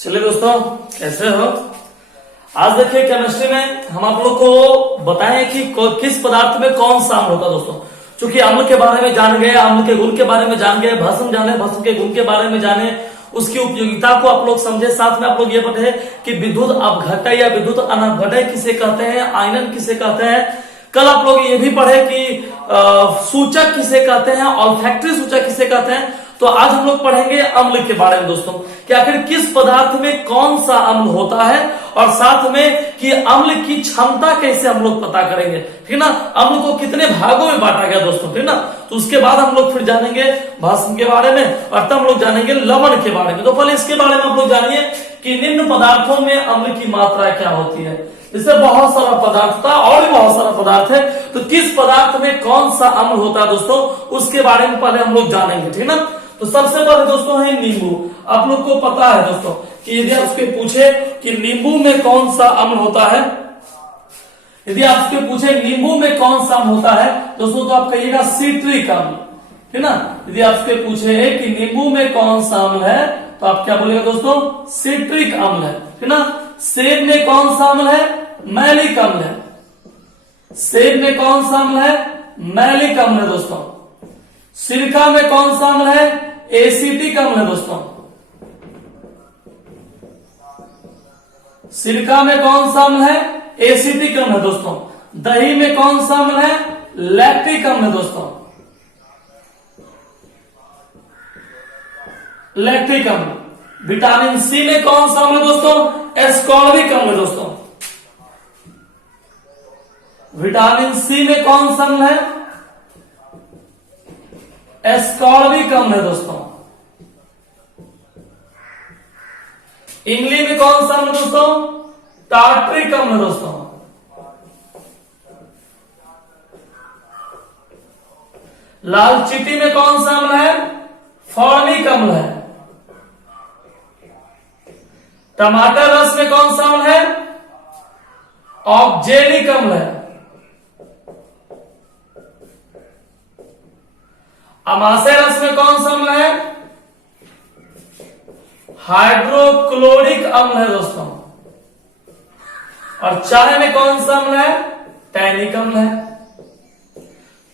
चलिए दोस्तों, कैसे हो? आज देखिए केमिस्ट्री में हम आप लोग को बताएं कि किस पदार्थ में कौन सा अम्ल होता है। दोस्तों चूंकि अम्ल के बारे में जान गए, अम्ल के गुण के बारे में जान गए, भस्म जाने, भस्म के गुण के बारे में जाने, उसकी उपयोगिता को आप लोग समझे, साथ में आप लोग ये पढ़े कि विद्युत अपघटय या विद्युत अनवघटय किसे कहते हैं, आयनन किसे कहते हैं। कल आप लोग ये भी पढ़े कि सूचक किसे कहते हैं, ऑल्फैक्टरी सूचक किसे कहते हैं। तो आज हम लोग पढ़ेंगे अम्ल के बारे में दोस्तों, कि आखिर किस पदार्थ में कौन सा अम्ल होता है, और साथ में कि अम्ल की क्षमता कैसे हम लोग पता करेंगे, ठीक ना। अम्ल को कितने भागों में बांटा गया दोस्तों, ठीक ना। तो उसके बाद हम लोग फिर जानेंगे भस्म के बारे में, और तब हम लोग जानेंगे लवण के बारे में। तो पहले इसके बारे में आप लोग जानिए कि निम्न पदार्थों में अम्ल की मात्रा क्या होती है। इससे बहुत सारा पदार्थ था और भी बहुत सारा पदार्थ है, तो किस पदार्थ में कौन सा अम्ल होता है दोस्तों, उसके बारे में पहले हम लोग जानेंगे, ठीक ना। तो सबसे पहले दोस्तों है नींबू। आप लोग को पता है दोस्तों कि यदि आपसे पूछे कि नींबू में कौन सा अम्ल होता है, यदि आपसे पूछे नींबू में कौन सा अम्ल होता है दोस्तों, तो आप कहिएगा सिट्रिक अम्ल, ठीक ना। यदि आपसे पूछे कि नींबू में कौन सा अम्ल है, तो आप क्या बोलेगा दोस्तों, सिट्रिक अम्ल है, ठीक ना। सेब में कौन सा अम्ल है, मैलिक अम्ल है। सेब में कौन सा अम्ल है, मैलिक अम्ल है दोस्तों। सिरका में कौन सा अम्ल है, एसिटिक अम्ल है दोस्तों। सिरका में कौन सा अम्ल है, एसिटिक अम्ल है दोस्तों। दही में कौन सा अम्ल है, लैक्टिक अम्ल है दोस्तों, लैक्टिक अम्ल। विटामिन सी में कौन सा अम्ल है दोस्तों, एस्कॉर्बिक अम्ल है दोस्तों। विटामिन सी में कौन सा अम्ल है, एस्कॉर्बिक अम्ल है दोस्तों। इमली में कौन सा अम्ल दोस्तों, टार्ट्रिक अम्ल है दोस्तों। लाल चींटी में कौन सा अम्ल है, फॉर्मिक अम्ल है। टमाटर रस में कौन सा अम्ल है, ऑक्जेलिक अम्ल है। अमाशय रस में कौन सा अम्ल है, हाइड्रोक्लोरिक अम्ल है दोस्तों। और चाय में कौन सा अम्ल है, टैनिक अम्ल है।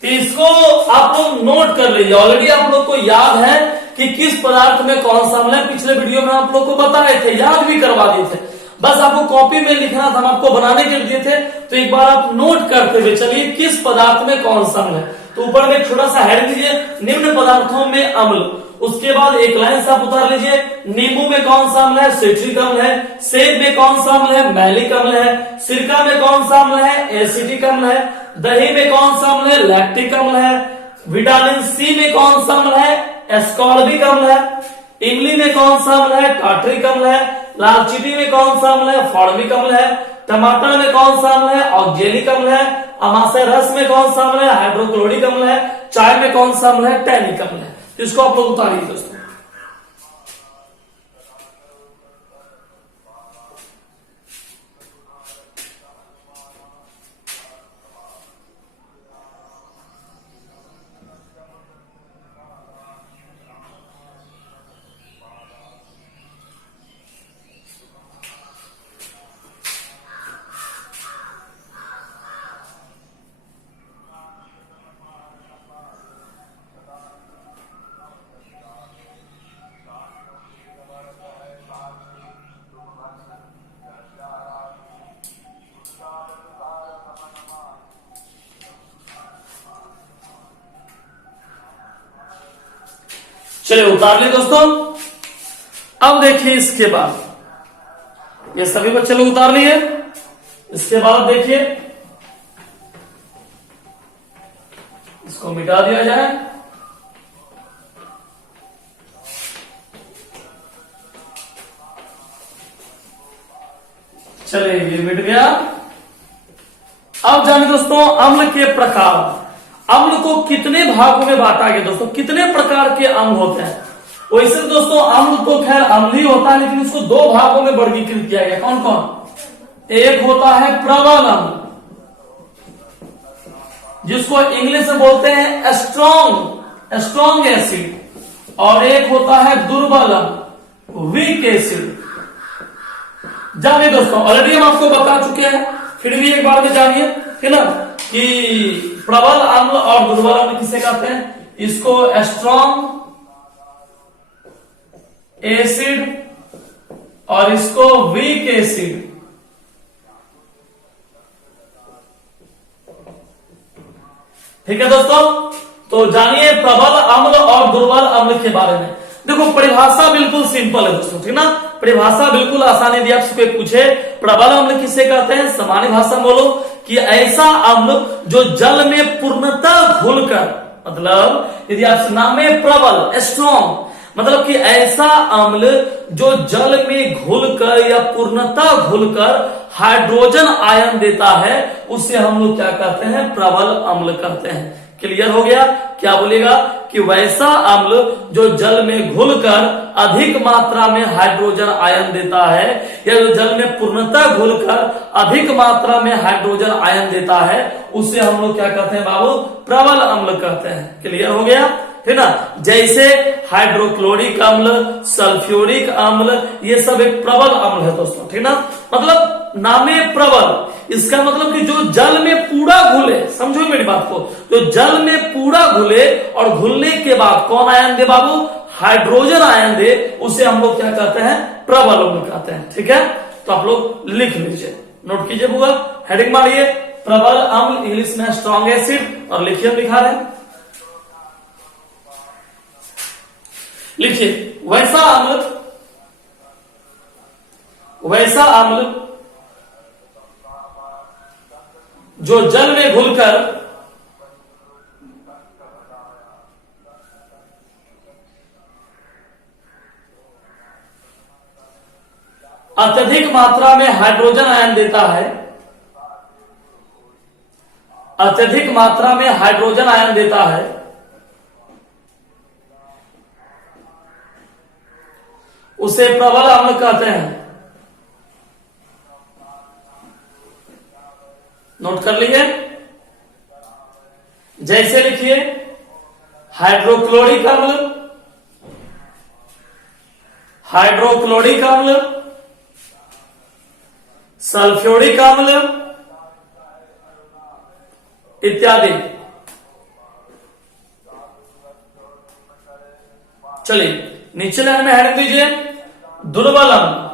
तो इसको आप लोग नोट कर लीजिए। ऑलरेडी आप लोग को याद है कि किस पदार्थ में कौन सा अम्ल है, पिछले वीडियो में आप लोग को बताए थे, याद भी करवा दिए थे। बस आपको कॉपी में लिखना था, हम आपको बनाने के लिए दिए थे। तो एक बार आप नोट करते हुए चलिए किस पदार्थ में कौन सा अम्ल है। तो ऊपर में एक छोटा सा हेड दीजिए, निम्न पदार्थों में अम्ल। उसके बाद एक लाइन से आप उतार लीजिए, नींबू में कौन सा अम्ल है, सिट्रिक अम्ल है। सेब में कौन सा अम्ल है, मैलिक अम्ल है। सिरका में कौन सा अम्ल है, एसिटिक अम्ल है। दही में कौन सा अम्ल है, लैक्टिक अम्ल है। विटामिन सी में कौन सा अम्ल है, एस्कॉर्बिक अम्ल है। इमली में कौन सा अम्ल है, टार्ट्रिक अम्ल है। लाल चींटी में कौन सा अम्ल है, फॉर्मिक अम्ल है। टमाटर में कौन सा अम्ल है, ऑक्जेलिक अम्ल है। अमाशय रस में कौन सा अम्ल है, हाइड्रोक्लोरिक अम्ल है। चाय में कौन सा अम्ल है, टैनिक अम्ल है। तो इसको आप लोग उतारिए दोस्तों। चलिए उतार ले दोस्तों। अब देखिए इसके बाद ये सभी बच्चे लोग उतार लिए। इसके बाद देखिए इसको मिटा दिया जाए। चलिए ये मिट गया। अब जानिए दोस्तों अम्ल के प्रकार। अम्ल को कितने भागों में बांटा गया दोस्तों, कितने प्रकार के अम्ल होते हैं। वैसे दोस्तों अम्ल तो खैर अम्ल ही होता है, लेकिन उसको दो भागों में वर्गीकृत किया गया। कौन कौन, एक होता है प्रबल अम्ल, जिसको इंग्लिश में बोलते हैं स्ट्रॉन्ग एसिड, और एक होता है दुर्बल अम्ल, वीक एसिड। जानिए दोस्तों, ऑलरेडी हम आपको बता चुके हैं, फिर भी एक बार में जानिए, है ना, कि प्रबल अम्ल और दुर्बल अम्ल किसे कहते हैं। इसको स्ट्रॉन्ग एसिड और इसको वीक एसिड। ठीक है दोस्तों, तो जानिए प्रबल अम्ल और दुर्बल अम्ल के बारे में। देखो परिभाषा बिल्कुल सिंपल है दोस्तों, ठीक ना, परिभाषा बिल्कुल आसानी यदि आपसे कोई पूछे प्रबल अम्ल किसे कहते हैं, सामान्य भाषा बोलो कि ऐसा अम्ल जो जल में पूर्णतः घुलकर, मतलब यदि आपसे नाम है प्रबल स्ट्रॉन्ग, मतलब कि ऐसा अम्ल जो जल में घुलकर या पूर्णतः घुलकर हाइड्रोजन आयन देता है, उसे हम लोग क्या कहते हैं, प्रबल अम्ल कहते हैं। क्लियर हो गया। क्या बोलेगा कि वैसा अम्ल जो जल में घुलकर अधिक मात्रा में हाइड्रोजन आयन देता है, या जो जल में पूर्णतः घुलकर अधिक मात्रा में हाइड्रोजन आयन देता है, उसे हम लोग क्या कहते हैं बाबू, प्रबल अम्ल कहते हैं। क्लियर हो गया, है ना। जैसे हाइड्रोक्लोरिक अम्ल, सल्फ्यूरिक अम्ल, ये सब एक प्रबल अम्ल है दोस्तों, ठीक ना। मतलब नामे प्रबल, इसका मतलब कि जो जल में पूरा घुले, समझो मेरी बात को, जो जल में पूरा घुले और घुलने के बाद कौन आयन दे बाबू, हाइड्रोजन आयन दे, उसे हम लोग क्या कहते हैं, प्रबल अम्ल कहते हैं। ठीक है, तो आप लोग लिख लीजिए, नोट कीजिए पूरा, हेडिंग मारिए प्रबल अम्ल, इंग्लिश में स्ट्रॉन्ग एसिड, और लिखिए लिखा है, लिखिए वैसा अम्ल जो जल में घुलकर अत्यधिक मात्रा में हाइड्रोजन आयन देता है, अत्यधिक मात्रा में हाइड्रोजन आयन देता है, उसे प्रबल अम्ल कहते हैं। नोट कर लीजिए, जैसे लिखिए हाइड्रोक्लोरिक अम्ल, हाइड्रोक्लोरिक अम्ल, सल्फ्यूरिक अम्ल इत्यादि। चलिए नीचे लाइन में हेडिंग दीजिए दुर्बल अम्ल।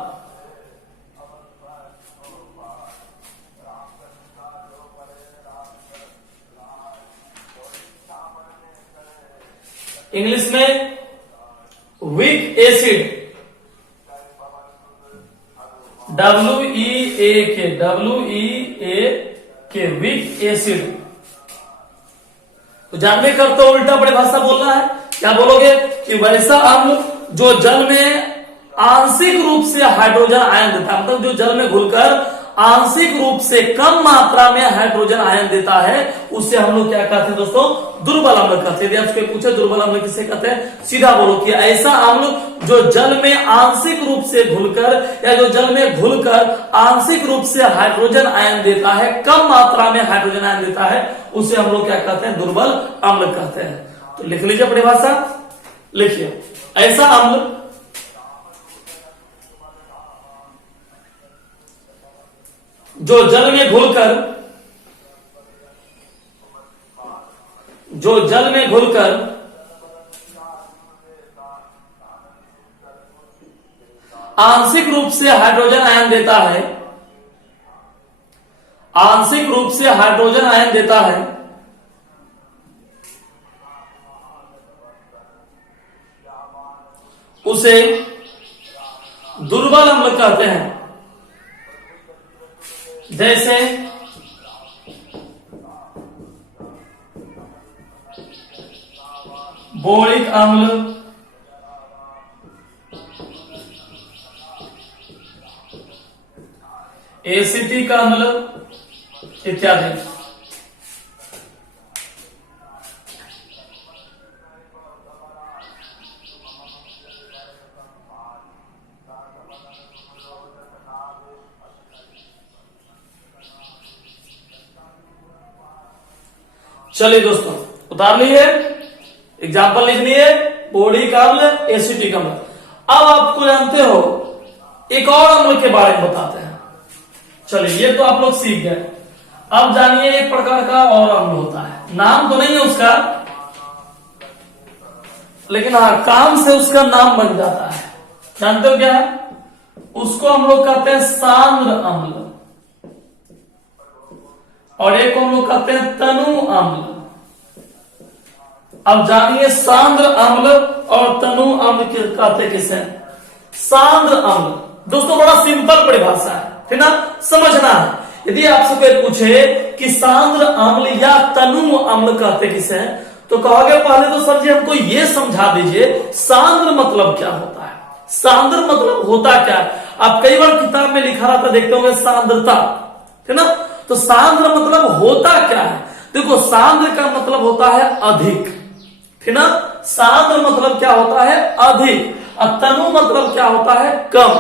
इंग्लिश में weak acid, WEAK, weak acid. तो जानने कर तो उल्टा परिभाषा बोलना है, क्या बोलोगे कि वैसा अम्ल जो जल में आंशिक रूप से हाइड्रोजन आयन देता है, मतलब जो जल में घुलकर आंशिक रूप से कम मात्रा में हाइड्रोजन आयन देता है, उसे हम लोग क्या कहते हैं दोस्तों, दुर्बल अम्ल कहते हैं। यदि आपसे पूछे दुर्बल अम्ल किसे कहते हैं, सीधा बोलो कि ऐसा अम्ल जो जल में आंशिक रूप से घुलकर, या जो जल में घुलकर आंशिक रूप से हाइड्रोजन आयन देता है, कम मात्रा में हाइड्रोजन आयन देता है, उसे हम लोग क्या कहते हैं, दुर्बल अम्ल कहते हैं। तो लिख लीजिए परिभाषा, लिखिए ऐसा अम्ल जो जल में घुलकर, जो जल में घुलकर आंशिक रूप से हाइड्रोजन आयन देता है, आंशिक रूप से हाइड्रोजन आयन देता है, उसे दुर्बल अम्ल कहते हैं। जैसे बोरिक अम्ल, एसिटिक अम्ल इत्यादि। चलिए दोस्तों उतार लिए, एग्जाम्पल लिख लिए, बोरिक अम्ल, एसिटिक अम्ल। अब आपको जानते हो एक और अम्ल के बारे में बताते हैं। चलिए ये तो आप लोग सीख गए। अब जानिए एक प्रकार का और अम्ल होता है, नाम तो नहीं है उसका, लेकिन हाँ काम से उसका नाम बन जाता है। जानते हो क्या है? उसको हम लोग कहते हैं सांद्र अम्ल, और एक को हम लोग कहते हैं तनु अम्ल। अब जानिए सांद्र अम्ल और तनु अम्ल कहते किसे? सांद्र अम्ल दोस्तों बड़ा सिंपल परिभाषा है ना, समझना है। यदि आपसे कोई पूछे कि सांद्र अम्ल या तनु अम्ल कहते किसे, तो कहोगे पहले तो सर जी हमको ये समझा दीजिए सांद्र मतलब क्या होता है। सांद्र मतलब होता क्या है? आप कई बार किताब में लिखा रहता देखते होंगे सांद्रता, है ना। तो सांद्र मतलब होता क्या है? देखो सांद्र का मतलब होता है अधिक, है ना। सांद्र मतलब क्या होता है? अधिक। और तनु मतलब क्या होता है? कम।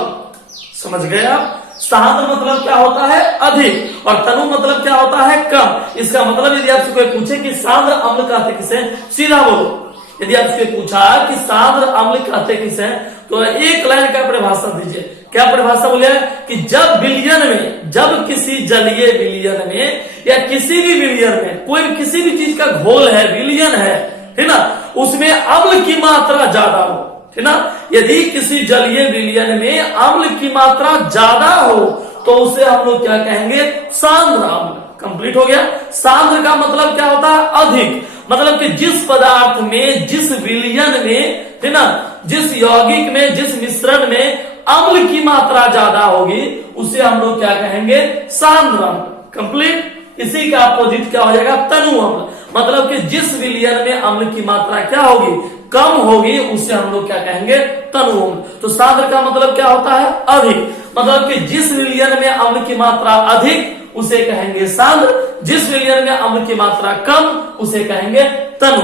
समझ गए आप? सांद्र मतलब क्या होता है? अधिक, और तनु मतलब क्या होता है? कम। इसका मतलब यदि आपसे कोई पूछे कि सांद्र अम्ल कहते किसे, सीधा बोलो। यदि आपसे पूछा कि सांद्र अम्ल कहते किसे, तो एक लाइन का परिभाषा दीजिए। क्या परिभाषा बोले? कि जब विलयन में, जब किसी जलीय विलयन में या किसी भी विलयन में, कोई किसी भी चीज का घोल है, विलयन है ना, उसमें अम्ल की मात्रा ज्यादा हो, है ना। यदि किसी जलीय विलयन में अम्ल की मात्रा ज्यादा हो तो उसे हम लोग क्या कहेंगे? सांद्र अम्ल। कंप्लीट हो गया। सांद्र का मतलब क्या होता है? अधिक। मतलब कि जिस पदार्थ में, जिस विलयन में, है ना, जिस यौगिक में, जिस मिश्रण में अम्ल की मात्रा ज्यादा होगी उसे हम लोग क्या कहेंगे? सांद्र अम्ल। कंप्लीट। इसी का अपोजिट क्या हो जाएगा? तनु अम्ल। मतलब कि जिस विलयन में अम्ल की मात्रा क्या होगी? कम होगी, उसे हम लोग क्या कहेंगे? तनु अम्ल। तो सांद्र का मतलब क्या होता है? अधिक। मतलब कि जिस विलयन में अम्ल की मात्रा अधिक उसे कहेंगे सांद्र, जिस विलयन में अम्ल की मात्रा कम उसे कहेंगे तनु।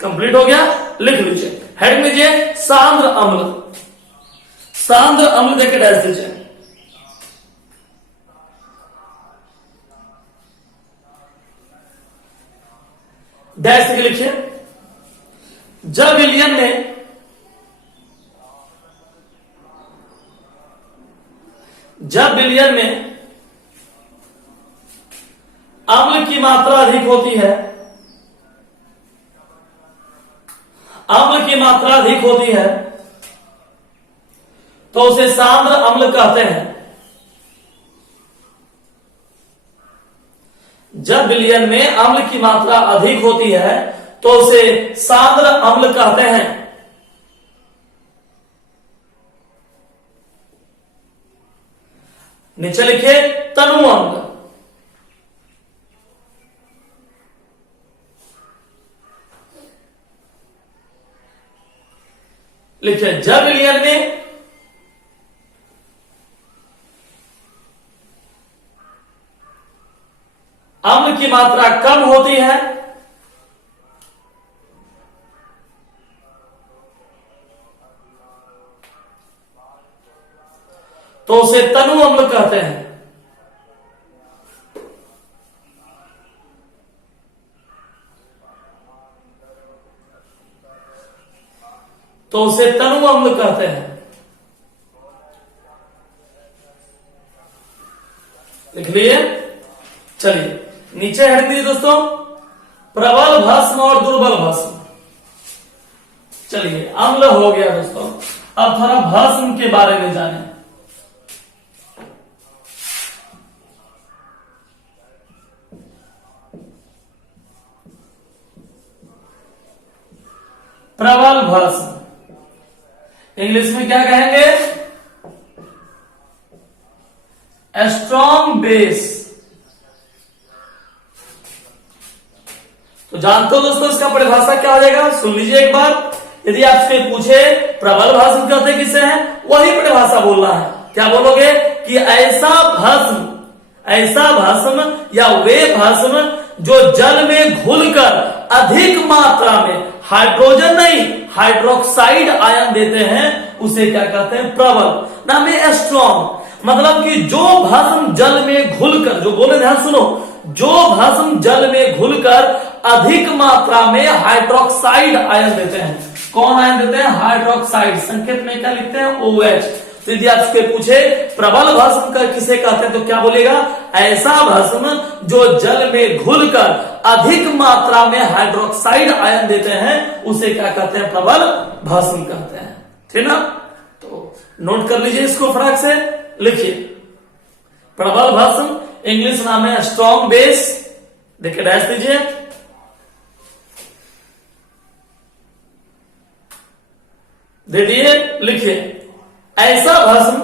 कंप्लीट हो गया। लिख लीजिए, हेड लीजिए सांद्र अम्ल। सांद्र अम्ल देके डैश दीजिए। डैश के लिखिए। जब विलयन में अम्ल की मात्रा अधिक होती है, अम्ल की मात्रा अधिक होती है तो उसे सांद्र अम्ल कहते हैं। जब विलयन में अम्ल की मात्रा अधिक होती है तो उसे सांद्र अम्ल कहते हैं। नीचे लिखिए तनु अम्ल। लिखिए जब विलयन में अम्ल की मात्रा कम होती है तो उसे तनु अम्ल कहते हैं। तो उसे तनु अम्ल कहते हैं। लिख लिए। चलिए नीचे हेड दीजिए दोस्तों, प्रबल भस्म और दुर्बल भस्म। चलिए अम्ल हो गया दोस्तों, अब थोड़ा भस्म के बारे में जाने। प्रबल भस्म इंग्लिश में क्या कहेंगे? Strong base. तो जानते हो दोस्तों इसका परिभाषा क्या हो जाएगा? सुन लीजिए एक बार। यदि आपसे पूछे प्रबल भस्म कहते किसे हैं, वही परिभाषा बोलना है। क्या बोलोगे? कि ऐसा भस्म या वे भस्म जो जल में घुलकर अधिक मात्रा में हाइड्रोजन नहीं हाइड्रोक्साइड आयन देते हैं उसे क्या कहते हैं? प्रबल। नाम है स्ट्रॉन्ग। मतलब कि जो भस्म जल में घुलकर, जो बोले ध्यान सुनो, जो भस्म जल में घुलकर अधिक मात्रा में हाइड्रोक्साइड आयन देते हैं। कौन आयन देते हैं? हाइड्रोक्साइड। संकेत में क्या लिखते हैं? OH। तो यदि आपसे पूछे प्रबल भस्म का किसे कहते हैं तो क्या बोलेगा, ऐसा भस्म जो जल में घुलकर अधिक मात्रा में हाइड्रोक्साइड आयन देते हैं उसे क्या कहते हैं, प्रबल भस्म कहते हैं। ठीक ना, तो नोट कर लीजिए इसको, फटाक से लिखिए। प्रबल भस्म इंग्लिश नाम है स्ट्रॉन्ग बेस, देखिए डैश दीजिए। दे दिए, लिखिए ऐसा भस्म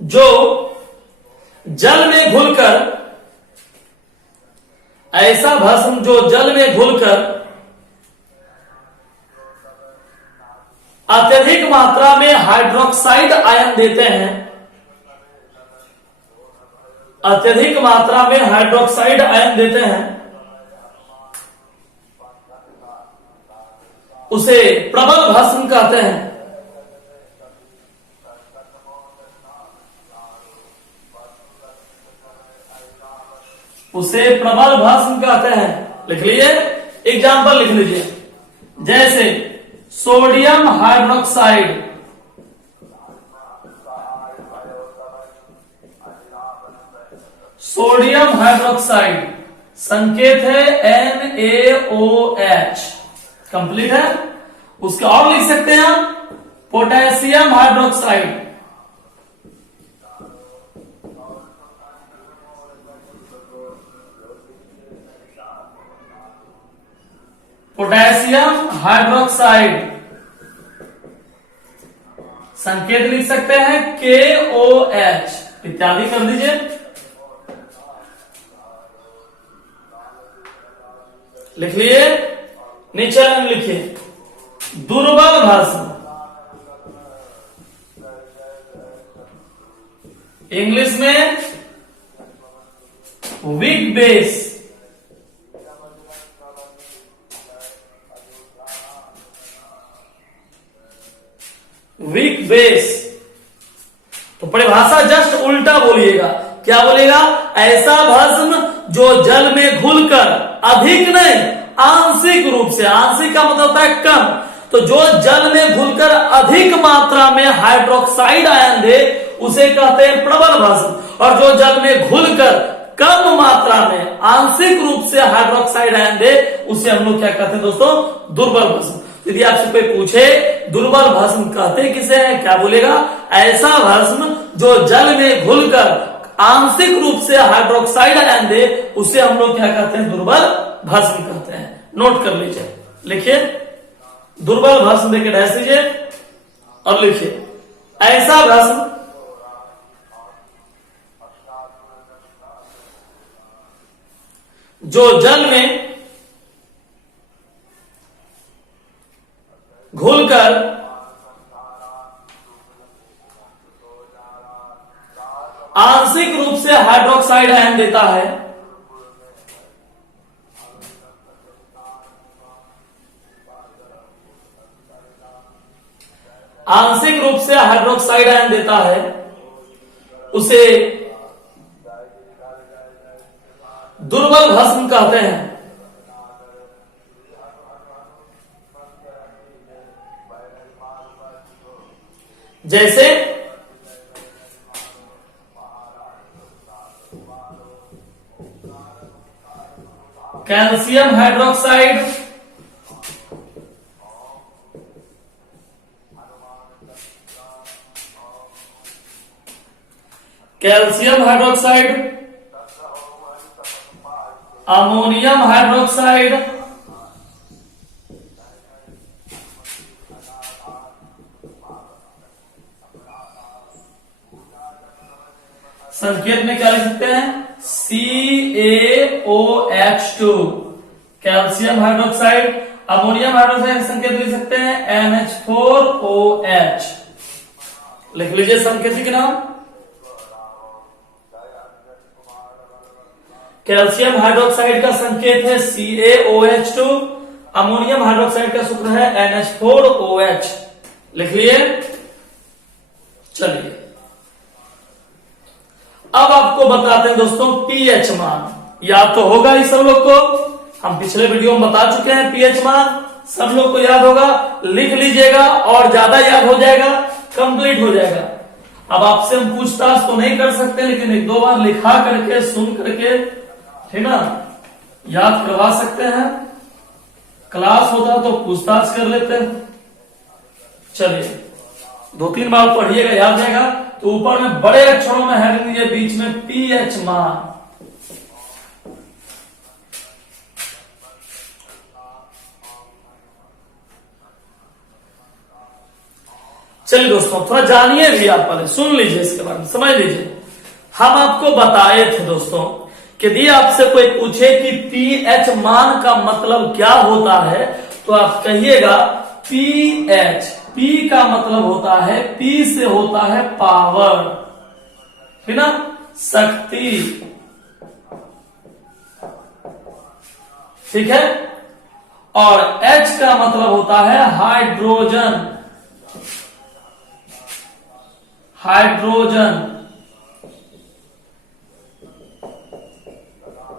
जो जल में घुलकर, ऐसा भस्म जो जल में घुलकर अत्यधिक मात्रा में हाइड्रोक्साइड आयन देते हैं, अत्यधिक मात्रा में हाइड्रोक्साइड आयन देते हैं, उसे प्रबल भस्म कहते हैं। उसे प्रबल भस्म कहते हैं। लिख लीजिए, एग्जाम्पल लिख लीजिए, जैसे सोडियम हाइड्रोक्साइड, सोडियम हाइड्रोक्साइड संकेत है NaOH, कंप्लीट है। उसका और लिख सकते हैं आप पोटेशियम हाइड्रोक्साइड, पोटेशियम हाइड्रोक्साइड संकेत लिख सकते हैं KOH इत्यादि कर दीजिए। लिख लिए, नीचे लाइन लिखिए दुर्बल भस्म, इंग्लिश में वीक बेस, वीक बेस। तो परिभाषा जस्ट उल्टा बोलिएगा, क्या बोलेगा, ऐसा भस्म जो जल में घुलकर अधिक नहीं आंशिक रूप से, आंशिक का मतलब होता है कम, तो जो जल में घुलकर अधिक मात्रा में हाइड्रोक्साइड आयन दे उसे कहते हैं प्रबल भस्म, और जो जल में घुलकर कम मात्रा में आंशिक रूप से हाइड्रोक्साइड आयन दे उसे हम लोग क्या कहते हैं दोस्तों, दुर्बल भस्म। यदि आपसे कोई पूछे दुर्बल भस्म कहते किसे हैं, क्या बोलेगा, ऐसा भस्म जो जल में घुलकर आंशिक रूप से हाइड्रोक्साइड आयन दे उसे हम लोग क्या कहते हैं, दुर्बल भस्म कहते हैं। नोट कर लीजिए, लिखिए दुर्बल भस्म देके डैश दीजिए और लिखिए ऐसा भस्म जो जल में घुलकर आंशिक रूप से हाइड्रोक्साइड आयन देता है, आंशिक रूप से हाइड्रोक्साइड आयन देता है, उसे दुर्बल भस्म कहते हैं। जैसे calcium hydroxide, calcium hydroxide, ammonium hydroxide, संकेत में क्या लिख सकते हैं, CaOH2, calcium hydroxide, ammonium hydroxide संकेत लिख सकते हैं NH4OH। लिख लीजिए संकेत के नाम। कैल्शियम हाइड्रोक्साइड का संकेत है CaOH2, अमोनियम हाइड्रोक्साइड का सूत्र है NH4OH। लिख लिए, चलिए अब आपको बताते हैं दोस्तों पीएच मान। याद तो होगा ही सब लोग को, हम पिछले वीडियो में बता चुके हैं पीएच मान। सब लोग को याद होगा, लिख लीजिएगा और ज्यादा याद हो जाएगा, कंप्लीट हो जाएगा। अब आपसे हम पूछताछ तो नहीं कर सकते, लेकिन एक दो बार लिखा करके सुन करके, ठीक ना, याद करवा सकते हैं। क्लास होता तो पूछताछ कर लेते हैं। चलिए 2-3 बार पढ़िएगा, याद जाएगा। तो ऊपर में बड़े अक्षरों में हेडिंग दीजिए, बीच में पीएच मान। चलिए दोस्तों, थोड़ा जानिए भी, आप पहले सुन लीजिए, इसके बारे में समझ लीजिए। हम आपको बताए थे दोस्तों कि यदि आपसे कोई पूछे कि पीएच मान का मतलब क्या होता है, तो आप कहिएगा पीएच। पी का मतलब होता है, पी से होता है पावर, है ना, शक्ति, ठीक है। और एच का मतलब होता है हाइड्रोजन, हाइड्रोजन,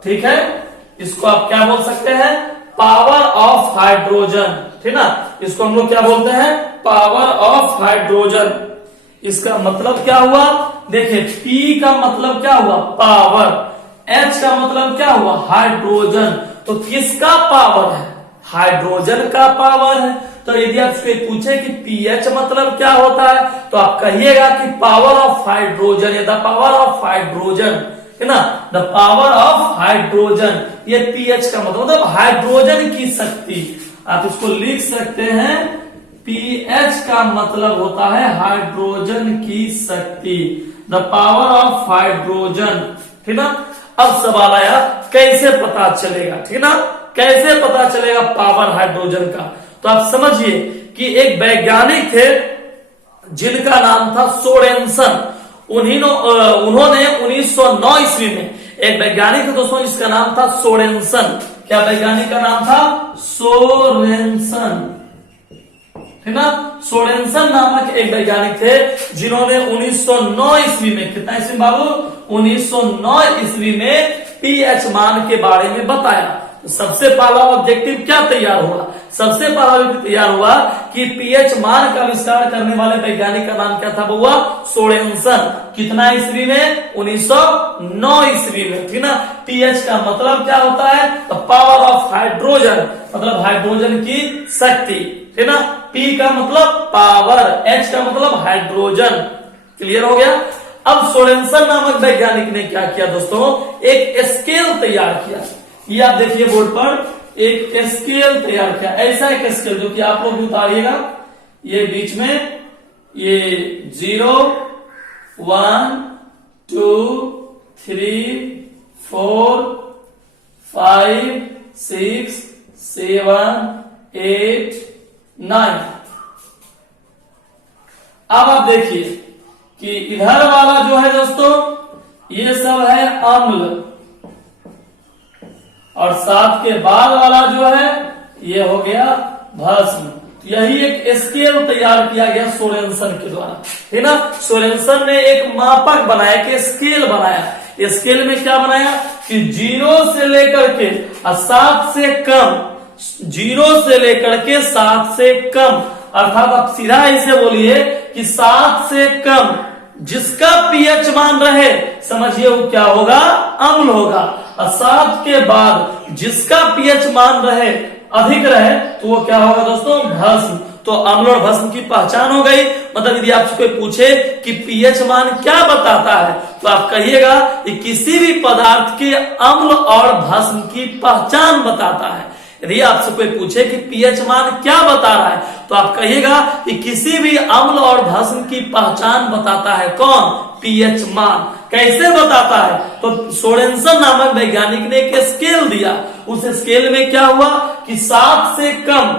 ठीक है। इसको आप क्या बोल सकते हैं, पावर ऑफ हाइड्रोजन, ठीक ना। इसको हम लोग क्या बोलते हैं, पावर ऑफ हाइड्रोजन। इसका मतलब क्या हुआ, देखिए P का मतलब क्या हुआ, पावर, H का मतलब क्या हुआ, हाइड्रोजन। तो किसका पावर है, हाइड्रोजन का पावर है। तो यदि आपसे पूछे कि पीएच मतलब क्या होता है, तो आप कहिएगा कि power of hydrogen, the power of hydrogen, है ना, द पावर ऑफ हाइड्रोजन। ये पीएच का मतलब हाइड्रोजन की शक्ति। आप इसको लिख सकते हैं, पीएच का मतलब होता है हाइड्रोजन की शक्ति, द पावर ऑफ हाइड्रोजन, ठीक ना। अब सवाल आया कैसे पता चलेगा, ठीक ना, कैसे पता चलेगा पावर हाइड्रोजन का। तो आप समझिए कि एक वैज्ञानिक थे जिनका नाम था सोरेनसन। उन्होंने 1909 ईस्वी में, एक वैज्ञानिक थे दोस्तों जिसका नाम था सोरेनसन। क्या वैज्ञानिक का नाम था, सोरेनसन, है ना। सोरेनसन नामक एक वैज्ञानिक थे जिन्होंने 1909 ईस्वी में, कितना ईस्वी बाबू, 1909 ईस्वी में पीएच मान के बारे में बताया। सबसे पहला ऑब्जेक्टिव क्या तैयार हुआ, सबसे पहला ऑब्जेक्टिव तैयार हुआ कि पीएच मान का आविष्कार करने वाले वैज्ञानिक का नाम क्या था बउआ, सोरेनसन। कितना ईस्वी में, 1909 ईस्वी में, ठीक ना। पीएच का मतलब क्या होता है, तो पावर ऑफ हाइड्रोजन, मतलब हाइड्रोजन की शक्ति, है ना। पी का मतलब पावर, एच का मतलब हाइड्रोजन। क्लियर हो गया। अब सोरेनसन नामक वैज्ञानिक ने क्या किया दोस्तों, एक स्केल तैयार किया। ये आप देखिए बोर्ड पर एक स्केल तैयार किया, ऐसा एक स्केल जो कि आप लोग भी उतारिएगा। ये बीच में ये 0, 1, 2, 3, 4, 5, 6, 7, 8, 9। अब आप देखिए कि इधर वाला जो है दोस्तों, ये सब है अम्ल, और साथ के बाद वाला जो है ये हो गया भस्म। यही एक स्केल तैयार किया गया सोरेनसन के द्वारा, है ना। सोरेनसन ने एक मापक बनाया, कि स्केल बनाया। स्केल में क्या बनाया कि 0 से लेकर के 7 से कम, 0 से लेकर के 7 से कम, अर्थात आप सीधा ऐसे बोलिए कि 7 से कम जिसका पीएच मान रहे, समझिए वो क्या होगा, अम्ल होगा। और 7 के बाद जिसका पीएच मान रहे, अधिक रहे, तो वो क्या होगा दोस्तों, भस्म। तो अम्ल और भस्म की पहचान हो गई। मतलब यदि आपसे कोई पूछे कि पीएच मान क्या बताता है, तो आप कहिएगा कि किसी भी पदार्थ के अम्ल और भस्म की पहचान बताता है। यदि आपसे कोई पूछे कि पीएच मान क्या बता रहा है, तो आप कहिएगा कि किसी भी अम्ल और भस्म की पहचान बताता है। कौन, पीएच मान। कैसे बताता है, तो सोरेनसन नामक वैज्ञानिक ने एक स्केल दिया। उस स्केल में क्या हुआ कि 7 से कम,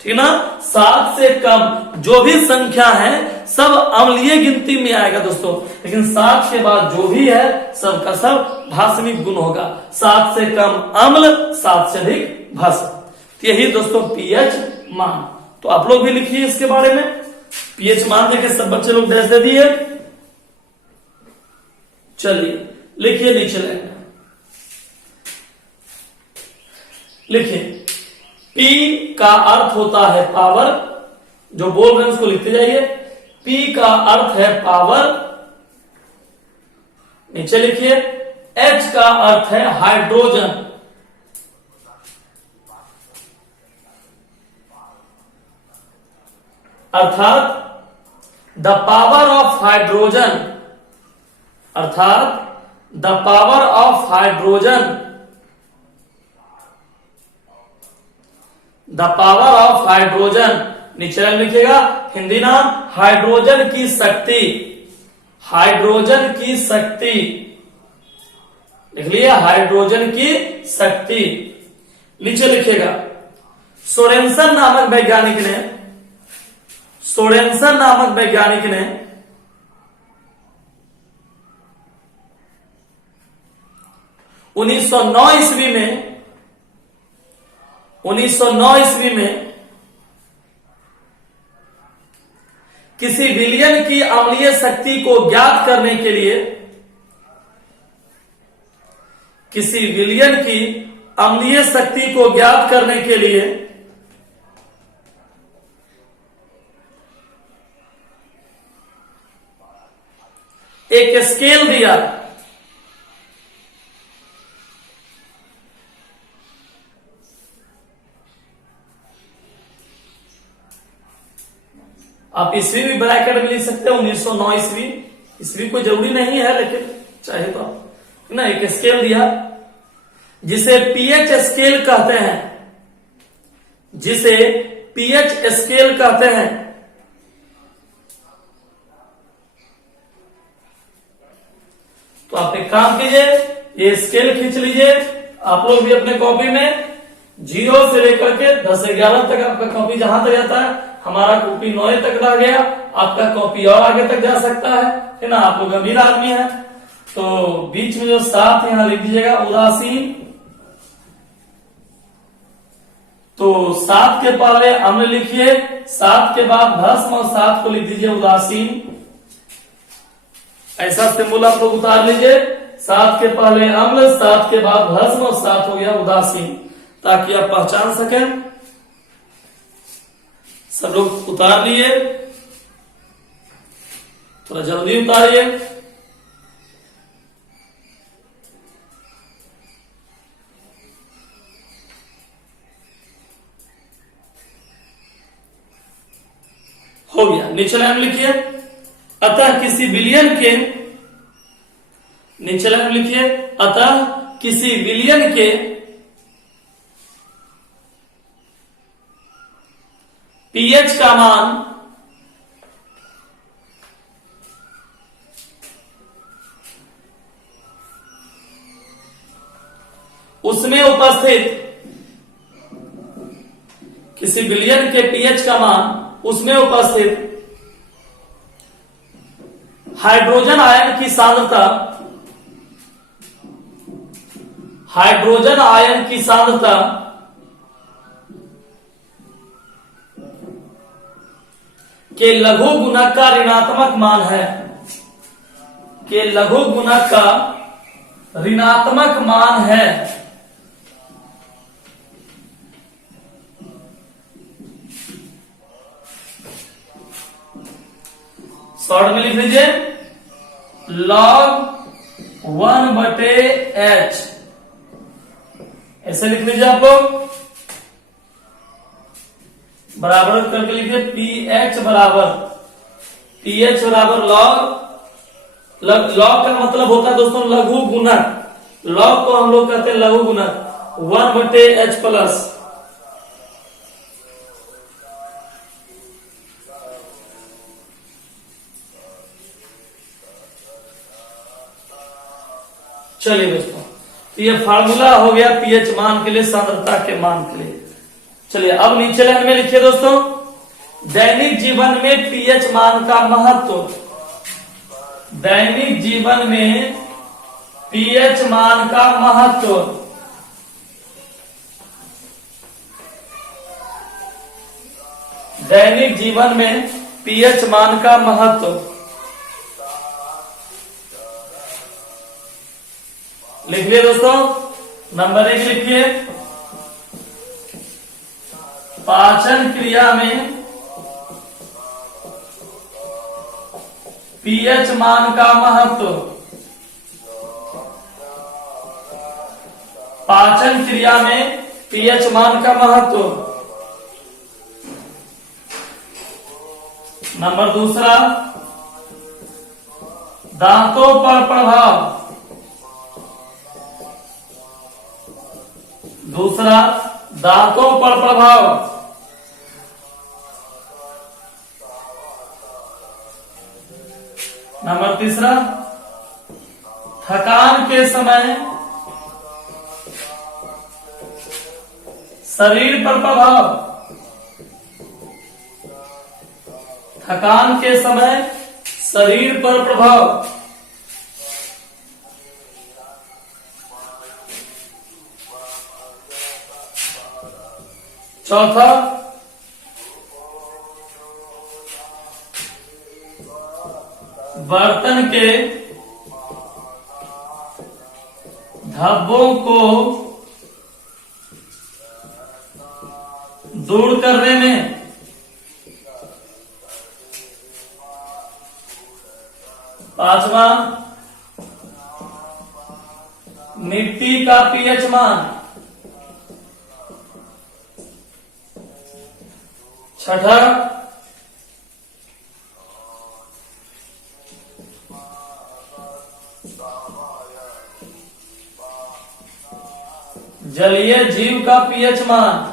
ठीक ना, 7 से कम जो भी संख्या है सब अम्लीय गिनती में आएगा दोस्तों, लेकिन 7 के बाद जो भी है सबका सब भास्मिक गुण होगा। 7 से कम अम्ल, 7 से अधिक भस्म। तो यही दोस्तों पीएच मान। तो आप लोग भी लिखिए इसके बारे में। पीएच मान देखे सब बच्चे लोग डैश दे दिए। चलिए लिखिए नीचे लाइन में, लिखिए P का अर्थ होता है पावर, जो बोल रहे हैं उसको लिखते जाइए। P का अर्थ है पावर, नीचे लिखिए। H का अर्थ है हाइड्रोजन, अर्थात द पावर ऑफ हाइड्रोजन, अर्थात the power of hydrogen, the power of hydrogen, नीचे लिखिएगा हिंदी नाम हाइड्रोजन की शक्ति, हाइड्रोजन की शक्ति, लिख लिया हाइड्रोजन की शक्ति। नीचे लिखिएगा सोरेनसन नामक वैज्ञानिक ने, सोरेनसन नामक वैज्ञानिक ने 1909 ईस्वी में, 1909 ईस्वी में किसी विलयन की अम्लीय शक्ति को ज्ञात करने के लिए, किसी विलयन की अम्लीय शक्ति को ज्ञात करने के लिए एक स्केल दिया। आप ईस्वी भी ब्रैकेट में लिख सकते हो, 1909 ईस्वी, ईस्वी कोई जरूरी नहीं है, लेकिन चाहे तो आप ना, एक स्केल दिया जिसे पीएच स्केल कहते हैं, जिसे पीएच स्केल कहते हैं। तो आप एक काम कीजिए, ये स्केल खींच लीजिए, आप लोग भी अपने कॉपी में 0 से लेकर के 10-11 तक आपका कॉपी जहां तक जाता है, हमारा कॉपी 9 तक रह गया, आपका कॉपी और आगे तक जा सकता है ना। आप लोग अमीर आदमी है, तो बीच में जो 7 यहां लिख दीजिएगा उदासीन, तो 7 के पहले अम्ल लिखिए, 7 के बाद भस्म और 7 को लिख दीजिए उदासीन। ऐसा सिंबल आप लोग उतार लीजिए, 7 के पहले अम्ल, 7 के बाद भस्म और 7 हो गया उदासीन, ताकि आप पहचान सकें। सब लोग उतार लिए, थोड़ा जल्दी उतारिए। हो गया, नीचे लाइन लिखिए। अतः किसी विलयन के, नीचे लाइन लिखिए, अतः किसी विलयन के पीएच का मान उसमें उपस्थित, किसी विलयन के पीएच का मान उसमें उपस्थित हाइड्रोजन आयन की सांद्रता, हाइड्रोजन आयन की सांद्रता के लघु गुणक का ऋणात्मक मान है, के लघु गुणक का ऋणात्मक मान है। शॉर्ट में लिख लीजिए log 1/h, ऐसे लिख लीजिए आप लोग, बराबर करके लिखिए pH बराबर, pH बराबर लॉग का मतलब होता है दोस्तों लघु गुणक, लॉग को हम लोग कहते हैं लघु गुणक, 1/h प्लस चलिए दोस्तों, तो ये फार्मूला हो गया पीएच मान के लिए, सांद्रता के मान के लिए। चलिए अब नीचे लाइन में लिखिए दोस्तों, दैनिक जीवन में पीएच मान का महत्व, दैनिक जीवन में पीएच मान का महत्व, दैनिक जीवन में पीएच मान का महत्व लिख लिया दोस्तों। नंबर 1 लिखिए, पाचन क्रिया में पीएच मान का महत्व। पाचन क्रिया में पीएच मान का महत्व। नंबर दूसरा, दांतों पर प्रभाव। दूसरा, दांतों पर प्रभाव। नंबर तीसरा, थकान के समय शरीर पर प्रभाव। थकान के समय शरीर पर प्रभाव। चौथा, बर्तन के धब्बों को दूर करने में पांचवा, मिट्टी का पीएच मान। छठा, जलीय जीव का पीएच मान।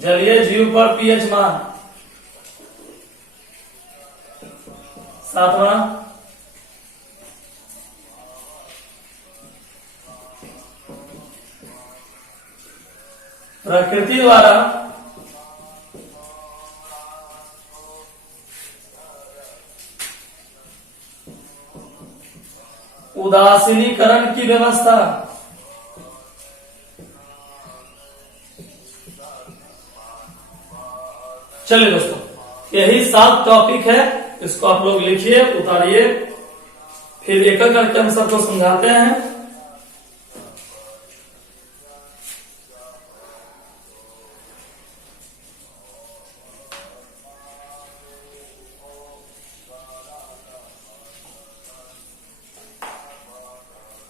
जलीय जीव पर पीएच मान। सातवां, प्रकृति द्वारा उदासीनीकरण की व्यवस्था। चलिए दोस्तों, यही 7 टॉपिक है, इसको आप लोग लिखिए, उतारिए, फिर एक एक करके हम सबको समझाते हैं।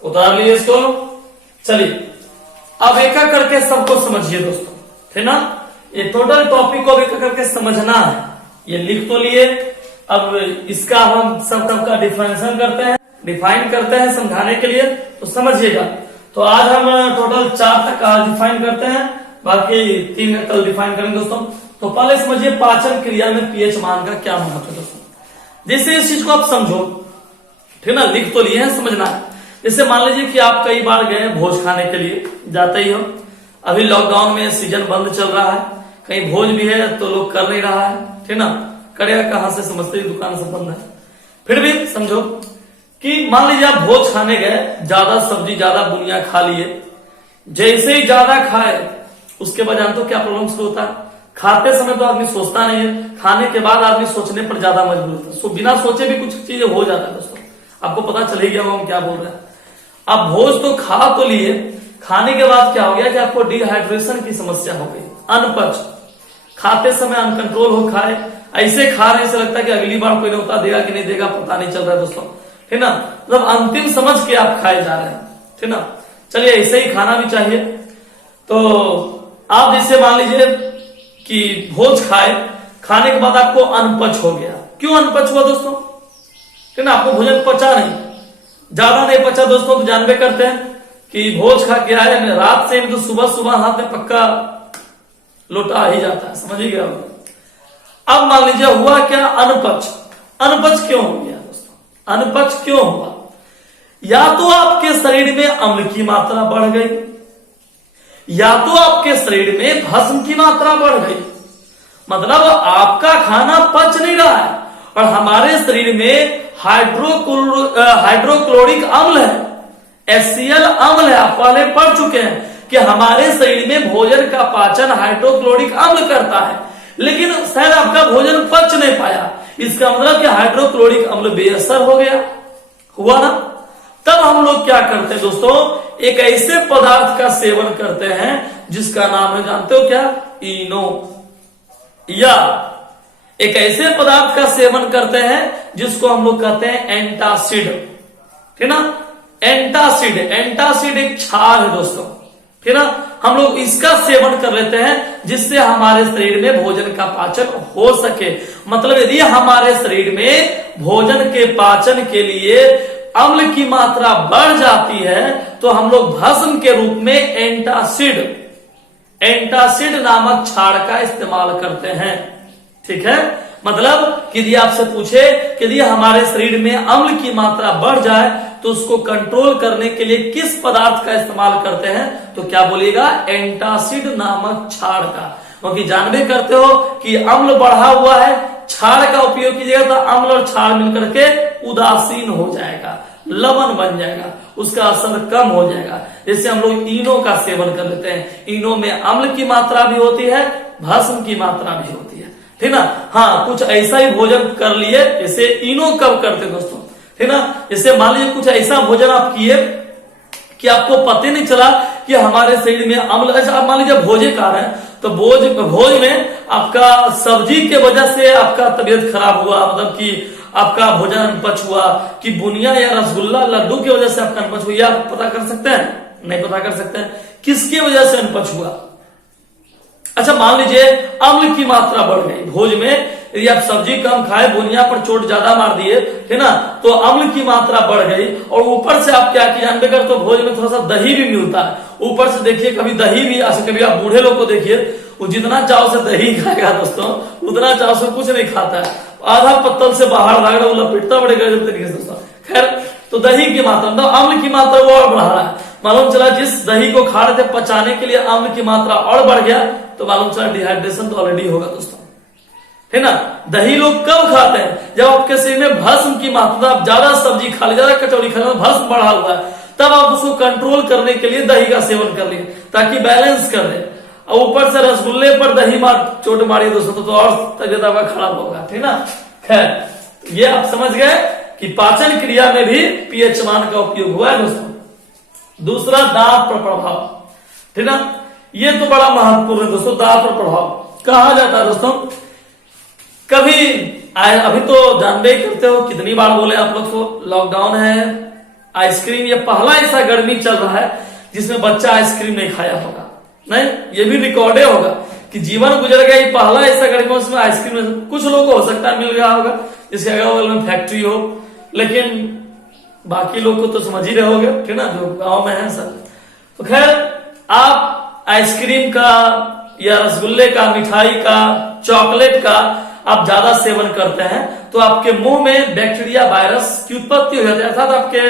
उतार लिए इसको। चलिए अब एक एक करके सबको समझिए दोस्तों, है ना। ये टोटल टॉपिक को एक एक करके समझना है। ये लिख तो लिए, अब इसका हम सब का डिफाइन करते हैं समझाने के लिए, तो समझिएगा। तो आज हम टोटल 4 तक आज डिफाइन करते हैं, बाकी 3 कल डिफाइन करेंगे दोस्तों। तो पहले समझिए पाचन क्रिया में पीएच मान का क्या महत्व है दोस्तों। जैसे इस चीज को आप समझो, ठीक ना, लिख तो लिए हैं, समझना है। जैसे मान लीजिए कि आप कई बार गए भोज खाने के लिए, जाते ही हो। अभी लॉकडाउन में सीजन बंद चल रहा है, कहीं भोज भी है तो लोग कर नहीं रहा है, ठीक ना, करेगा कहां से, समझते ही दुकान से बंद है। फिर भी समझो कि मान लीजिए आप भोज खाने गए, ज्यादा सब्जी ज्यादा बुनिया खा लिए, जैसे ही ज्यादा खाए उसके बाद जानते हो क्या प्रॉब्लम शुरू होता है। खाते समय तो आदमी सोचता नहीं है, खाने के बाद आदमी सोचने पर ज्यादा मजबूर होता है। बिना सोचे भी कुछ चीजें हो जाता है दोस्तों, आपको पता चल ही गया हम क्या बोल रहे हैं। अब भोज तो खा तो लिए, खाने के बाद क्या हो गया कि आपको डिहाइड्रेशन की समस्या हो गई, अनपच, खाते समय अनकंट्रोल हो खाए, ऐसे खा रहे ऐसे लगता है कि अगली बार कोई नौता देगा कि नहीं देगा पता नहीं चल रहा है दोस्तों, ठीक ना। मतलब अंतिम समझ के आप खाए जा रहे हैं, ठीक ना। चलिए ऐसे ही खाना भी चाहिए। तो आप जैसे मान लीजिए कि भोज खाए, खाने के बाद आपको अनपच हो गया। क्यों अनपच हुआ दोस्तों, ठीक ना, आपको भोजन पचा नहीं, ज्यादा नहीं पचा दोस्तों। तो जानबे करते हैं कि भोज खा के आए, रात से तो सुबह सुबह हाथ में पक्का लोटा ही जाता है, समझ ही गया। अब मान लीजिए हुआ क्या, अनपच। अनपच क्यों हो गया दोस्तों, अनपच क्यों हुआ? या तो आपके शरीर में अम्ल की मात्रा बढ़ गई, या तो आपके शरीर में भस्म की मात्रा बढ़ गई। मतलब आपका खाना पच नहीं रहा है, और हमारे शरीर में हाइड्रोक्लोरिक अम्ल है, HCl अम्ल है। आप पहले पढ़ चुके हैं कि हमारे शरीर में भोजन का पाचन हाइड्रोक्लोरिक अम्ल करता है, लेकिन शायद आपका भोजन पच नहीं पाया। इसका मतलब कि हाइड्रोक्लोरिक अम्ल बेअसर हो गया, हुआ ना। तब हम लोग क्या करते हैं दोस्तों, एक ऐसे पदार्थ का सेवन करते हैं जिसका नाम है, जानते हो क्या, इनो, या एक ऐसे पदार्थ का सेवन करते हैं जिसको हम लोग कहते हैं एंटासिड, ठीक ना। एंटासिड, एंटासिड एक क्षार है दोस्तों, ठीक ना। हम लोग इसका सेवन कर लेते हैं जिससे हमारे शरीर में भोजन का पाचन हो सके। मतलब यदि हमारे शरीर में भोजन के पाचन के लिए अम्ल की मात्रा बढ़ जाती है तो हम लोग भस्म के रूप में एंटासिड, एंटासिड नामक क्षार का इस्तेमाल करते हैं, ठीक है। मतलब कि यदि आपसे पूछे कि यदि हमारे शरीर में अम्ल की मात्रा बढ़ जाए तो उसको कंट्रोल करने के लिए किस पदार्थ का इस्तेमाल करते हैं, तो क्या बोलिएगा, एंटासिड नामक क्षार का। क्योंकि जानबे करते हो कि अम्ल बढ़ा हुआ है, क्षार का उपयोग कीजिएगा तो अम्ल और क्षार मिलकर के उदासीन हो जाएगा, लवण बन जाएगा, उसका असर कम हो जाएगा। जैसे हम लोग इनो का सेवन कर लेते हैं, इनो में अम्ल की मात्रा भी होती है, भस्म की मात्रा भी होती है, ठीक ना। हाँ, कुछ ऐसा ही भोजन कर लिए, जैसे इनो कब करते दोस्तों, ठीक ना। जैसे मान लीजिए कुछ ऐसा भोजन आप किए कि आपको पता नहीं चला कि हमारे शरीर में अम्ल, ऐसा आप मान लीजिए भोजे खा रहे हैं तो भोज में आपका सब्जी के वजह से आपका तबीयत खराब हुआ, मतलब कि आपका भोजन अनपच हुआ, कि बुनिया या रसगुल्ला लड्डू की वजह से आपका अनपच हुआ, या आप पता कर सकते हैं, नहीं पता कर सकते हैं किसकी वजह से अनपच हुआ। अच्छा, मान लीजिए अम्ल की मात्रा बढ़ गई भोज में, यदि आप सब्जी कम खाए, बुनिया पर चोट ज्यादा मार दिए, ठीक ना, तो अम्ल की मात्रा बढ़ गई। और ऊपर से आप क्या किया, जानबे कर तो भोज में थोड़ा सा दही भी मिलता है, ऊपर से देखिए कभी दही भी, कभी आप बूढ़े लोग को देखिए, वो जितना चाव से दही खाएगा दोस्तों उतना चाव से कुछ नहीं खाता है, आधा पत्तल से बाहर भाग रहा, वो लपेटता बड़े गजब तरीके से दोस्तों। खैर, तो दही की मात्रा, मतलब अम्ल की मात्रा वो और बढ़ा रहा है। मालूम चला जिस दही को खा रहे थे पचाने के लिए अम्ल की मात्रा और बढ़ गया, तो मालूम चला डिहाइड्रेशन तो ऑलरेडी होगा दोस्तों, है ना। दही लोग कब खाते हैं, जब आपके शरीर में भस्म की मात्रा, आप ज्यादा सब्जी खा ले, ज्यादा कचौड़ी खा ले, भस्म बढ़ा हुआ है, तब आप उसको कंट्रोल करने के लिए दही का सेवन कर लिए ताकि बैलेंस कर दे। और ऊपर से रसगुल्ले पर दही मार चोट मारी दोस्तों तो और तबियत आपका खराब होगा, ठीक ना। खैर, ये आप समझ गए कि पाचन क्रिया में भी पीएच मान का उपयोग हुआ है दोस्तों। दूसरा, दांत पर प्रभाव, ठीक ना। ये तो बड़ा महत्वपूर्ण है दोस्तों, दांत पर प्रभाव कहा जाता है दोस्तों। कभी अभी तो जानबे करते हो, कितनी बार बोले आप लोग को, लॉकडाउन है, आइसक्रीम, ये पहला ऐसा गर्मी चल रहा है जिसमें बच्चा आइसक्रीम नहीं खाया होगा, नहीं, ये भी रिकॉर्डे होगा कि जीवन गुजर गया, ये पहला ऐसा गर्मी उसमें आइसक्रीम, कुछ लोगों को हो सकता है मिल गया होगा जिसके अगल में फैक्ट्री हो, लेकिन बाकी लोग को तो समझ ही रहे होगे, ठीक ना, जो गांव में है सब। तो खैर, आप आइसक्रीम का या रसगुल्ले का, मिठाई का, चॉकलेट का आप ज्यादा सेवन करते हैं तो आपके मुंह में बैक्टीरिया, वायरस की उत्पत्ति हो जाती है, अर्थात आपके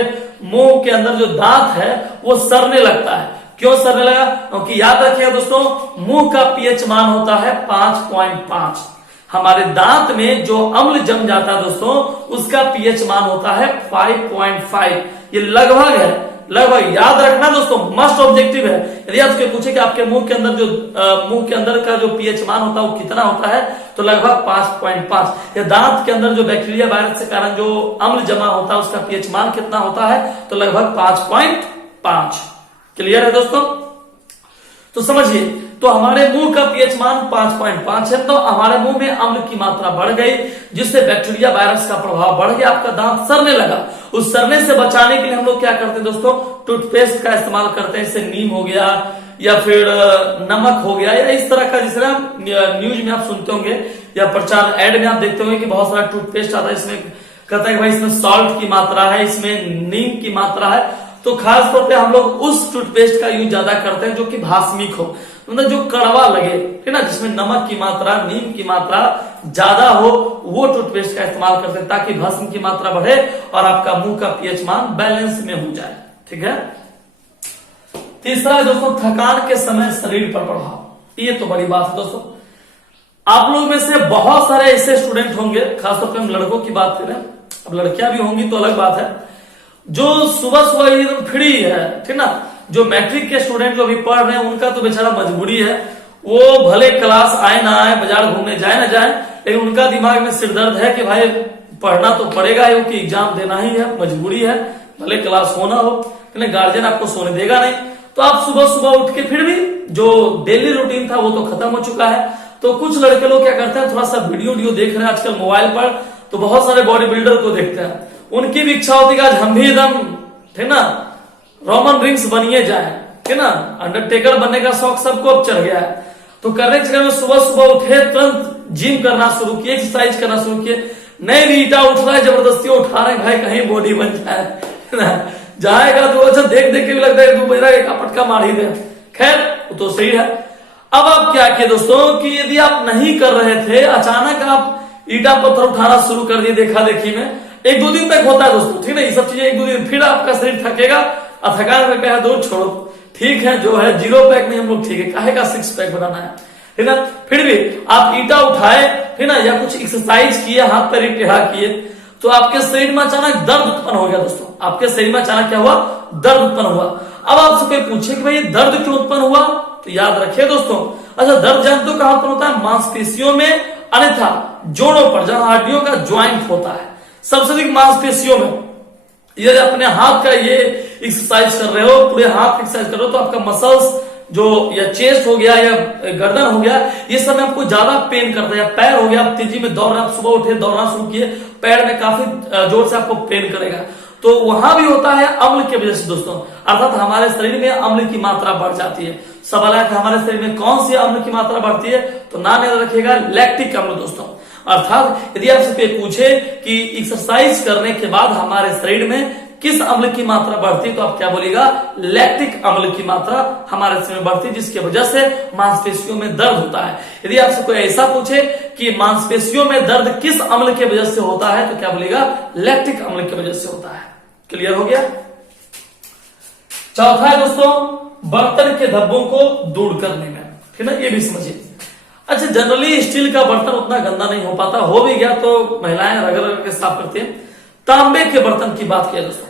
मुंह के अंदर जो दांत है वो सड़ने लगता है। क्यों सड़ने लगा, क्योंकि याद रखिएगा दोस्तों, मुंह का पीएच मान होता है 5.5, हमारे दांत में जो अम्ल जम जाता है दोस्तों उसका पीएच मान होता है 5.5। ये लगभग है, लगभग याद रखना दोस्तों, मस्ट ऑब्जेक्टिव है। यदि आपसे पूछे कि आपके मुंह के अंदर जो मुंह के अंदर का जो पीएच मान होता है वो कितना होता है, तो लगभग 5.5। या दांत के अंदर जो बैक्टीरिया, वायरस के कारण जो अम्ल जमा होता है उसका पीएच मान कितना होता है, तो लगभग 5.5। क्लियर है दोस्तों। तो समझिए, तो हमारे मुंह का पीएच मान 5.5 है, तो हमारे मुंह में अम्ल की मात्रा बढ़ गई जिससे बैक्टीरिया, वायरस का प्रभाव बढ़ गया, आपका दांत सड़ने लगा। उस सड़ने से बचाने के लिए हम लोग क्या करते हैं दोस्तों, टूथपेस्ट का इस्तेमाल करते हैं, जैसे नीम हो गया या फिर नमक हो गया, या इस तरह का, जिस तरह न्यूज में आप सुनते होंगे या प्रचार एड में आप देखते होंगे कि बहुत सारा टूथपेस्ट आता है, इसमें कहता है कि भाई इसमें सॉल्ट की मात्रा है, इसमें नीम की मात्रा है। तो खास तौर पे हम लोग उस टूथपेस्ट का यूज ज्यादा करते हैं जो कि भास्मिक हो, मतलब जो कड़वा लगे, ठीक ना, जिसमें नमक की मात्रा, नीम की मात्रा ज्यादा हो, वो टूथपेस्ट का इस्तेमाल करते हैं ताकि भस्म की मात्रा बढ़े और आपका मुंह का पीएच मान बैलेंस में हो जाए, ठीक है। तीसरा दोस्तों, थकान के समय शरीर पर प्रभाव। ये तो बड़ी बात है दोस्तों। आप लोग में से बहुत सारे ऐसे स्टूडेंट होंगे, खासतौर पर हम लड़कों की बात करें, अब लड़कियां भी होंगी तो अलग बात है, जो सुबह सुबह एकदम फ्री है, ठीक ना। जो मैट्रिक के स्टूडेंट जो अभी पढ़ रहे हैं उनका तो बेचारा मजबूरी है, वो भले क्लास आए ना आए, बाजार घूमने जाए ना जाए, लेकिन उनका दिमाग में सिरदर्द है कि भाई पढ़ना तो पड़ेगा ही, कि एग्जाम देना ही है, मजबूरी है, भले क्लास होना हो, लेकिन गार्जियन आपको सोने देगा नहीं। तो आप सुबह सुबह उठ के, फिर भी जो डेली रूटीन था वो तो खत्म हो चुका है। तो कुछ लड़के लोग क्या करते हैं, थोड़ा सा वीडियो देख रहे हैं आजकल मोबाइल पर, तो बहुत सारे बॉडी बिल्डर को देखते हैं, उनकी भी इच्छा होती है कि आज हम भी एकदम, ठीक ना, रोमन रिंग्स बनिए जाए, ठीक ना, अंडरटेकर बनने का शौक सबको अब चढ़ गया है। तो करने के चक्कर में सुबह सुबह उठे, तुरंत जिम करना शुरू किए, एक्सरसाइज करना शुरू किए, नहीं भी ईटा उठ रहा है, जबरदस्ती उठा रहे हैं, भाई कहीं बॉडी बन जाए, है ना, जाएगा तो अच्छा देख देख के भी लगता है 2 बजे एक पटका मार ही दे। खैर वो तो सही है। अब आप क्या किए दोस्तों कि यदि आप नहीं कर रहे थे, अचानक आप ईटा पत्थर उठाना शुरू कर दिए देखा देखी में, 1-2 दिन तक होता है दोस्तों, ठीक है, ये सब चीजें 1-2 दिन, फिर आपका शरीर थकेगा और थकान में कहा दो छोड़ो, ठीक है, जो है 0 पैक नहीं हम लोग, ठीक है, काहे का 6 पैक बनाना है, ठीक ना। फिर भी आप ईटा उठाए, ठीक ना, या कुछ एक्सरसाइज किए, हाथ पैर टेढ़ा किए, तो आपके शरीर में अचानक दर्द उत्पन्न हो गया दोस्तों, आपके शरीर में अचानक क्या हुआ, दर्द उत्पन्न हुआ। अब आपसे कोई पूछे कि भाई दर्द क्यों उत्पन्न हुआ, तो याद रखिए दोस्तों, अच्छा दर्द जानते हो कहां उत्पन्न होता है, मांसपेशियों में, अन्यथा जोड़ों पर, जहां हड्डियों का ज्वाइंट होता है, सबसे अधिक मांसपेशियों में। यदि अपने हाथ का ये एक्सरसाइज कर रहे हो, पूरे हाथ एक्सरसाइज कर रहे हो, तो आपका मसल्स जो, या चेस्ट हो गया या गर्दन हो गया, ये सब में आपको ज्यादा पेन करता है, या पैर हो गया, आप तेजी में दौड़ रहे, आप सुबह उठे दौड़ना शुरू किए, पैर में काफी जोर से आपको पेन करेगा, तो वहां भी होता है अम्ल की वजह से दोस्तों, अर्थात हमारे शरीर में अम्ल की मात्रा बढ़ जाती है। सवाल है हमारे शरीर में कौन सी अम्ल की मात्रा बढ़ती है, तो नाम याद रखिएगा, लैक्टिक अम्ल दोस्तों। अर्थात यदि आपसे कोई पूछे कि एक्सरसाइज करने के बाद हमारे शरीर में किस अम्ल की मात्रा बढ़ती है, तो आप क्या बोलिएगा, लैक्टिक अम्ल की मात्रा हमारे शरीर में बढ़ती है, जिसकी वजह से मांसपेशियों में दर्द होता है। यदि आपसे कोई ऐसा पूछे कि मांसपेशियों में दर्द किस अम्ल की वजह से होता है, तो क्या बोलिएगा, लैक्टिक अम्ल की वजह से होता है। क्लियर हो गया। चौथा है दोस्तों, बर्तन के धब्बों को दूर करने में, ठीक है ना, ये भी समझिए। अच्छा जनरली स्टील का बर्तन उतना गंदा नहीं हो पाता, हो भी गया तो महिलाएं रगड़ के साफ करती हैं। तांबे के बर्तन की बात किया दोस्तों,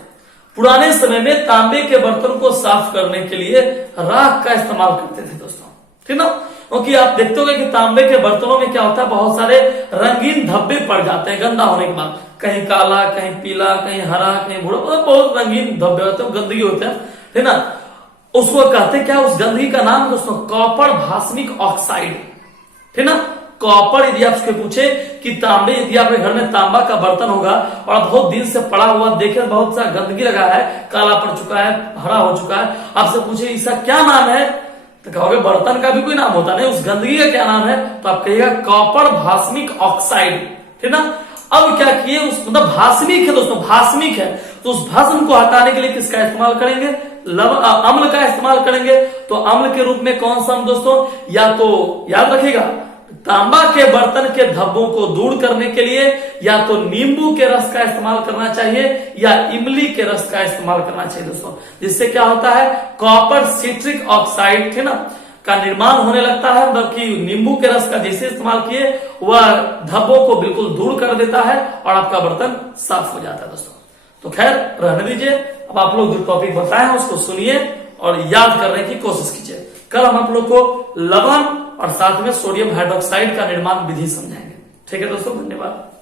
पुराने समय में तांबे के बर्तन को साफ करने के लिए राख का इस्तेमाल करते थे दोस्तों, ठीक ना, क्योंकि आप देखते होंगे कि तांबे के बर्तनों में क्या होता है, बहुत सारे रंगीन धब्बे पड़ जाते हैं गंदा होने के बाद, कहीं काला, कहीं पीला, कहीं हरा, कहीं भूरा, बहुत रंगीन धब्बे होते हैं, गंदगी होते हैं, ठीक ना। उसको कहते क्या, उस गंदगी का नाम दोस्तों कॉपर भास्मिक ऑक्साइड, ठीक ना। कॉपर, यदि आपसे पूछे कि तांबे, यदि आपके घर में तांबा का बर्तन होगा और बहुत दिन से पड़ा हुआ देखे, बहुत सा गंदगी लगा है, काला पड़ चुका है, हरा हो चुका है, आपसे पूछे इसका क्या नाम है, तो कहोगे बर्तन का भी कोई नाम होता नहीं, उस गंदगी का क्या नाम है, तो आप कहिएगा कॉपर भास्मिक ऑक्साइड, ठीक ना। अब क्या किए, उस मतलब भास्मिक है दोस्तों, भास्मिक है, तो उस भस्म को हटाने के लिए किसका इस्तेमाल करेंगे, अम्ल का इस्तेमाल करेंगे। तो अम्ल के रूप में कौन सा अम्ल दोस्तों, या तो याद रखिएगा, तांबा के बर्तन के धब्बों को दूर करने के लिए या तो नींबू के रस का इस्तेमाल करना चाहिए या इमली के रस का इस्तेमाल करना चाहिए दोस्तों, जिससे क्या होता है, कॉपर सिट्रिक ऑक्साइड, ठीक ना, का निर्माण होने लगता है, मतलब कि नींबू के रस का जैसे इस्तेमाल किए वह धब्बों को बिल्कुल दूर कर देता है और आपका बर्तन साफ हो जाता है दोस्तों। तो खैर रहने दीजिए, अब आप लोग जो टॉपिक बताए हैं उसको सुनिए और याद करने की कोशिश कीजिए। कल हम आप लोग को लवण और साथ में सोडियम हाइड्रोक्साइड का निर्माण विधि समझाएंगे। ठीक है दोस्तों, धन्यवाद।